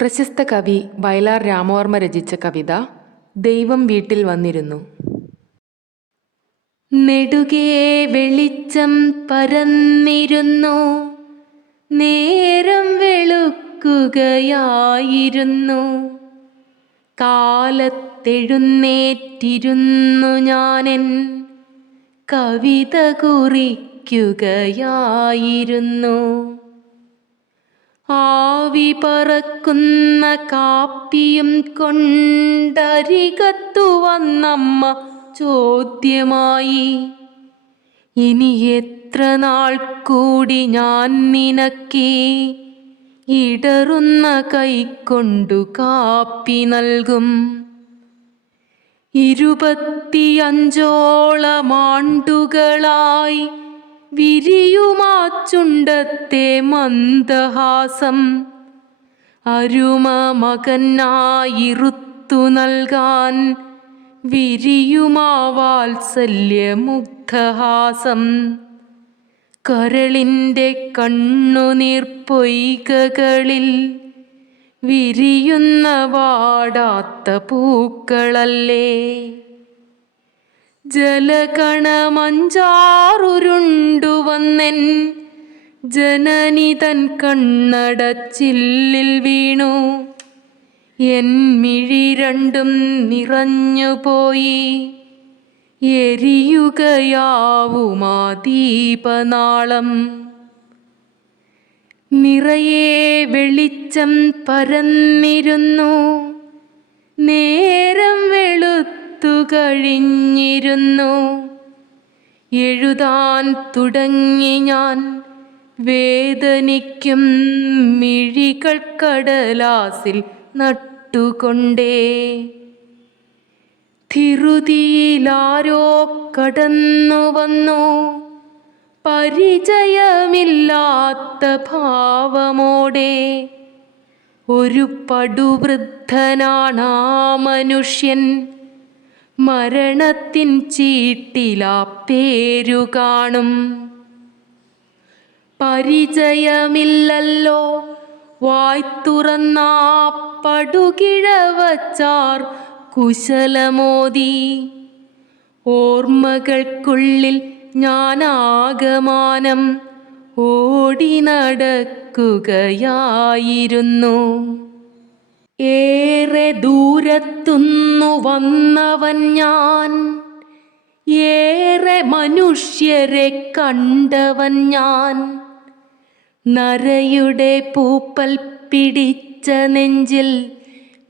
പ്രശസ്ത കവി വയലാർ രാമവർമ്മ രചിച്ച കവിത ദൈവം വീട്ടിൽ വന്നിരുന്നു. നെടുകേ വെളിച്ചം പരന്നിരുന്നു. നേരം വെളുക്കുകയായിരുന്നു. കാലത്തെഴുന്നേറ്റിരുന്നു ഞാനൻ. കവിത കുറിക്കുകയായിരുന്നു. ആവി പറക്കുന്ന കാപ്പിയും കൊണ്ടരികത്തു വന്നമ്മ ചോദ്യമായി. ഇനി എത്ര നാൾ കൂടി ഞാൻ നിനക്കേ ഇടറുന്ന കൈക്കൊണ്ടു കാപ്പി നൽകും? ഇരുപത്തിയഞ്ചോളമാണ്ടുകളായി വിരിയുമാ മന്ദഹാസം. അരുമ മകനായിരുത്തു നൽകാൻ വിരിയുമാ വാത്സല്യമുഗ്ധഹാസം കരളിന്റെ കണ്ണുനീർപ്പൊയ്കകളിൽ വിരിയുന്ന വാടാത്ത പൂക്കളല്ലേ. ജലകണമഞ്ചാറുരുണ്ടുവന്നെൻ. ജനനി തൻ കണ്ണടച്ചില്ലിൽ വീണു. എൻ മിഴി രണ്ടും നിറഞ്ഞുപോയി എരിയുകയാവുമാ ദീപനാളം. നിറയെ വെളിച്ചം പരന്നിരുന്നു. നേരം വെളുത്തു കഴിഞ്ഞിരുന്നു എഴുതാൻ തുടങ്ങി ഞാൻ വേദനിക്കും മിഴികൾ കടലാസിൽ നട്ടുകൊണ്ടേ. തിരുതിയിലാരോ കടന്നു വന്നു. പരിചയമില്ലാത്ത ഭാവമോടെ. ഒരു പടുവൃദ്ധനാണാ മനുഷ്യൻ. മരണത്തിൻ ചീട്ടിലാ പേരു കാണും. പരിചയമില്ലല്ലോ വായ് തുറന്നാ പടുകിഴ കുശലമോദി. ഓർമ്മകൾക്കുള്ളിൽ ഞാനാകമാനം ഓടി നടക്കുകയായിരുന്നു. ഏറെ ദൂരത്തുന്നു വന്നവൻ ഞാൻ. ഏറെ മനുഷ്യരെ കണ്ടവൻ ഞാൻ. നരയുടെ പൂപ്പൽ പിടിച്ച നെഞ്ചിൽ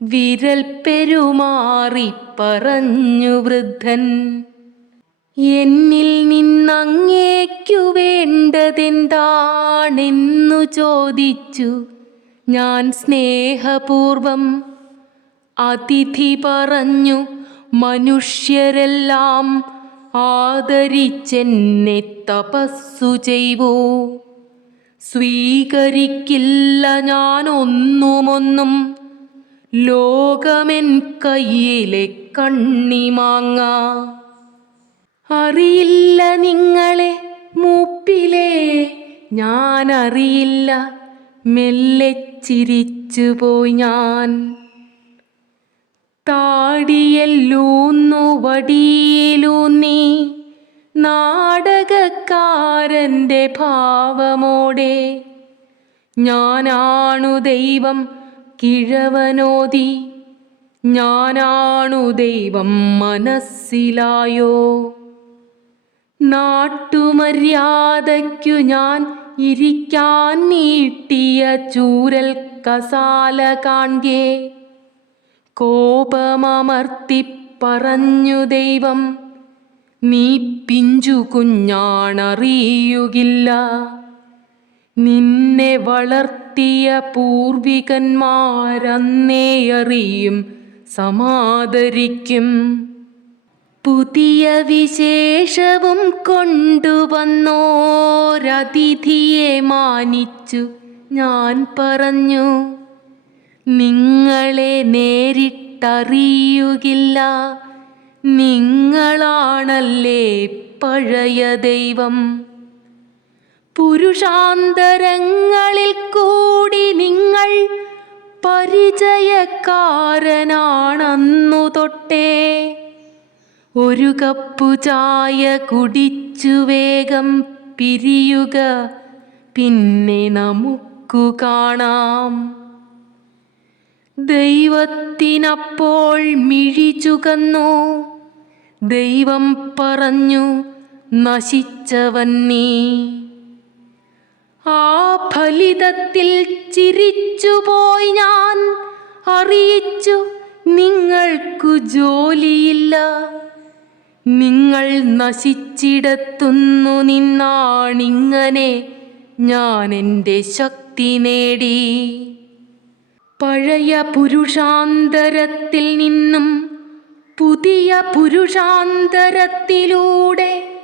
വിരൽ പെരുമാറി പറഞ്ഞു വൃദ്ധൻ എന്നിൽ നിന്നങ്ങേക്കു വേണ്ടതെന്താണെന്നു ചോദിച്ചു. ഞാൻ സ്നേഹപൂർവം അതിഥി പറഞ്ഞു മനുഷ്യരെല്ലാം ആദരിച്ചെന്നെ തപസ്സു ചെയ്വോ. സ്വീകരിക്കില്ല ഞാനൊന്നുമൊന്നും ലോകമെൻ കയ്യിലെ കണ്ണിമാങ്ങ. അറിയില്ല നിങ്ങളെ മൂപ്പിലേ ഞാൻ അറിയില്ല മെല്ലെ ചിരിച്ചുപോയി ഞാൻ. താടിയല്ലൂന്നു വടിയിലൂന്നി നാടകക്കാരന്റെ ഭാവമോടെ. ഞാനാണു ദൈവം കിഴവനോതി. ഞാനാണു ദൈവം മനസ്സിലായോ. നാട്ടുമര്യാദയ്ക്കു ഞാൻ ഇരിക്കാൻ നീട്ടിയ ചൂരൽ കസാല കാൺകേ. കോപമർത്തി പറഞ്ഞു ദൈവം നീ പിഞ്ചു കുഞ്ഞാണറിയുകില്ല. നിന്നെ വളർത്തിയ പൂർവികന്മാരന്നേ അറിയും സമാദരിക്കും. പുതിയ വിശേഷവും കൊണ്ടുവന്നോരതിഥിയെ മാനിച്ചു. ഞാൻ പറഞ്ഞു നിങ്ങളെ നേരിട്ടറിയുകില്ല. നിങ്ങളാണല്ലേ പഴയ ദൈവം? പുരുഷാന്തരങ്ങളിൽ കൂടി നിങ്ങൾ പരിചയക്കാരനാണന്നു തൊട്ടേ. ഒരു കപ്പു ചായ കുടിച്ചു വേഗം പിരിയുക. പിന്നെ നമുക്കു കാണാം. ദൈവത്തിനപ്പോൾ മിഴി ചുകന്നു. ദൈവം പറഞ്ഞു നശിച്ചവൻ നീ. ആ ഫലിതത്തിൽ ചിരിച്ചുപോയി ഞാൻ. അറിയിച്ചു നിങ്ങൾക്കു ജോലിയില്ല. നിങ്ങൾ നശിച്ചിടത്തുന്നു നിന്നാണിങ്ങനെ ഞാൻ എന്റെ ശക്തി നേടി. പഴയ പുരുഷാന്തരത്തിൽ നിന്നും പുതിയ പുരുഷാന്തരത്തിലൂടെ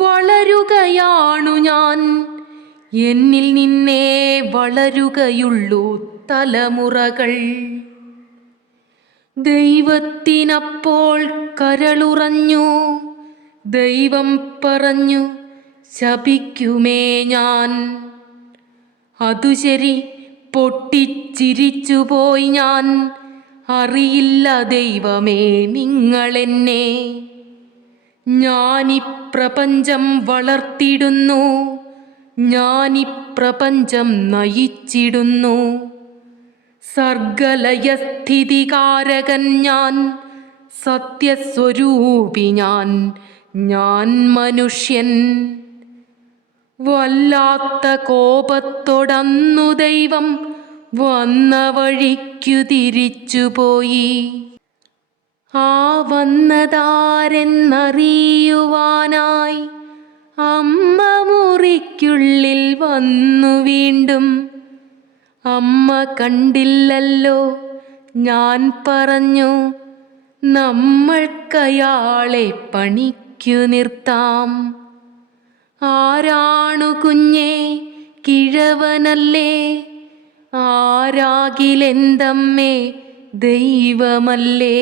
വളരുകയാണു ഞാൻ. എന്നിൽ നിന്നേ വളരുകയുള്ളൂ തലമുറകൾ. ദൈവത്തിനപ്പോൾ കരളുറഞ്ഞു ദൈവം പറഞ്ഞു ശപിക്കുമേ ഞാൻ. അതു ശരി പൊട്ടിച്ചിരിച്ചുപോയി ഞാൻ. അറിയില്ല ദൈവമേ നിങ്ങളെന്നെ. ഞാനിപ്രപഞ്ചം വളർത്തിടുന്നു ഞാനിപ്രപഞ്ചം നയിച്ചിടുന്നു. സർഗലയസ്ഥിതികാരകൻ ഞാൻ സത്യസ്വരൂപി ഞാൻ ഞാൻ മനുഷ്യൻ. വല്ലാത്ത കോപത്തോടന്നു ദൈവം വന്ന വഴിക്കു തിരിച്ചുപോയി ആ വന്നതാരെന്നറിയുവാനായി അമ്മ മുറിക്കുള്ളിൽ വന്നു വീണ്ടും. അമ്മ കണ്ടില്ലല്ലോ. ഞാൻ പറഞ്ഞു നമ്മൾ കയാളെ പണിക്കു നിർത്താം. ആരാണു കുഞ്ഞേ കിഴവനല്ലേ? ആരാകിലെന്തമ്മേ ദൈവമല്ലേ?